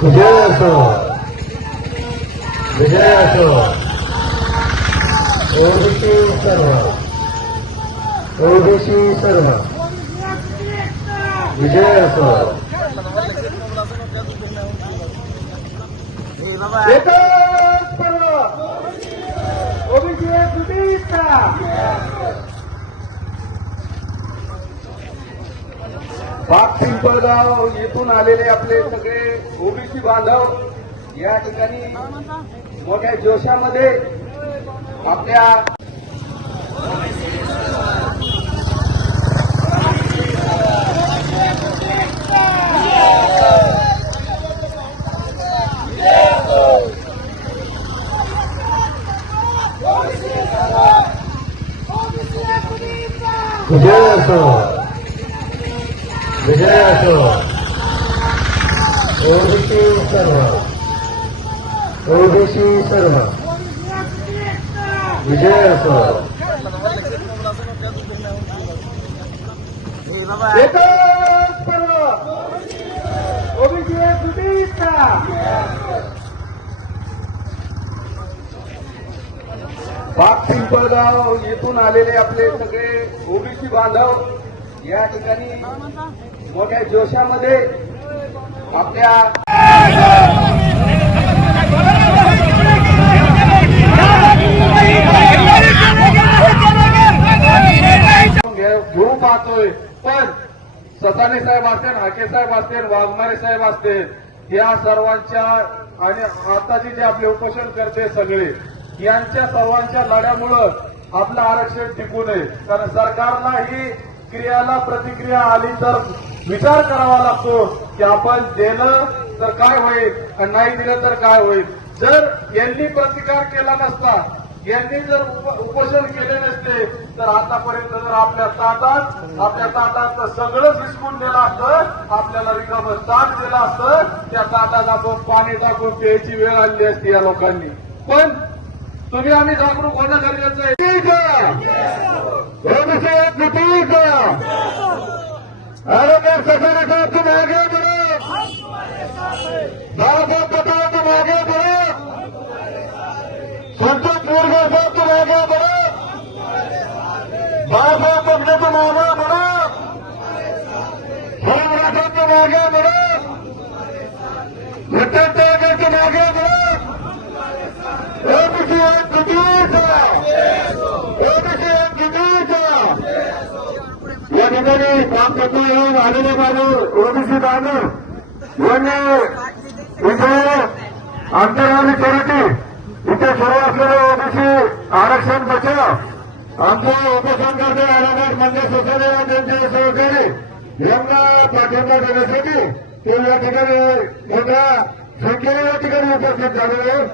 विजय असो विजय असो ओबीसी सर्व ओबीसी सर्व विजय असो एकच पर्व ओबीसी एक शुभेच्छा बाग पिंपळगाव येथून आलेले आपले सगळे ओबीसी बांधव. या ठिकाणी मोठ्या जोशामध्ये आपल्या विजय असो विजय असो ओबीसी सर्व ओबीसी सर्व विजय असो ओबीसी शुभेच्छा बाग पिंपळगाव येथून आलेले आपले सगळे ओबीसी बांधव या ठिकाणी मोठ्या जोशामध्ये आपल्या घेऊ पाहतोय पण सताने साहेब असतील हाके साहेब असतील वाघमारे साहेब असतील या सर्वांच्या आणि आताचे जे आपले उपोषण करते सगळे यांच्या सर्वांच्या लढ्यामुळं आपलं आरक्षण टिकू नये. कारण सरकारला ही क्रियाला प्रतिक्रिया आली तर विचार करावा लागतो की आपण दिलं तर काय होईल आणि नाही दिलं तर काय होईल. जर यांनी प्रतिकार केला नसता यांनी जर उपोषण केले नसते तर आतापर्यंत जर आपल्या ताटात आपल्या ताटात सगळं हिसकून दिलं असतं आपल्याला रिकाम ताट दिलं असतं त्या ताटात आपण पाणी टाकून प्यायची वेळ आणली असती या लोकांनी. पण तुम्ही आम्ही जागरूक होणं गरजेचं आहे ठीक आहे. ओबीसी एक ठीक आहे. अरे मैं सफर साहब तुम आगे बढ़ो ठिकाणी काम करतो येऊन हो, आलेले बाजू ओबीसी बांधव यांनी इथे आंतरवाली चॅरिटी. इथे सुरू असलेले ओबीसी आरक्षण बचाव. आमचे उपसंघाचे आरामात मंदिर सोसायटी व त्यांचे सहकारी. यांना पाठिंबा देण्यासाठी ते या ठिकाणी मोठ्या संख्येने या ठिकाणी उपस्थित झालेले आहेत.